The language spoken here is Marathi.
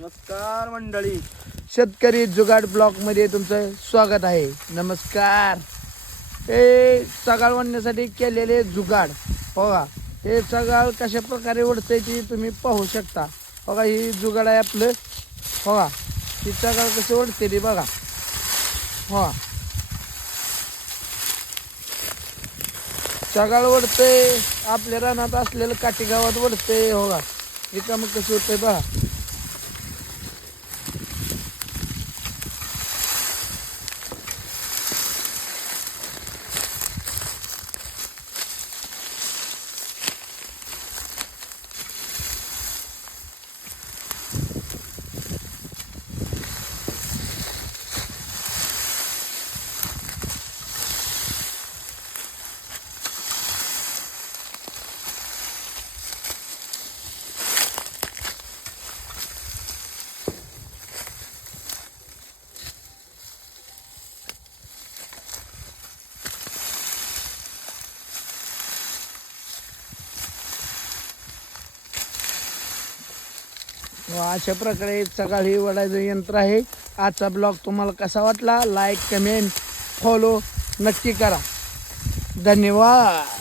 नमस्कार मंडळी. शेतकरी जुगाड ब्लॉकमध्ये तुमचं स्वागत आहे. नमस्कार. हे सगाळ वडण्यासाठी केलेले जुगाड बघा. हे सगाळ कशा प्रकारे ओढतंय ती तुम्ही पाहू शकता. बघा ही जुगाड आहे आपलं. बघा ही सगाळ कशी ओढते ती बघा. बघा सगाळ ओढतंय आपल्या रानात असलेलं काठी गावात ओढतंय. बघा हे काम कसं होतंय बघा. अशा प्रकारे सकाळी वडायचं यंत्र आहे. आजचा ब्लॉग तुम्हाला कसा वाटला? लाईक, कमेंट, फॉलो नक्की करा. धन्यवाद.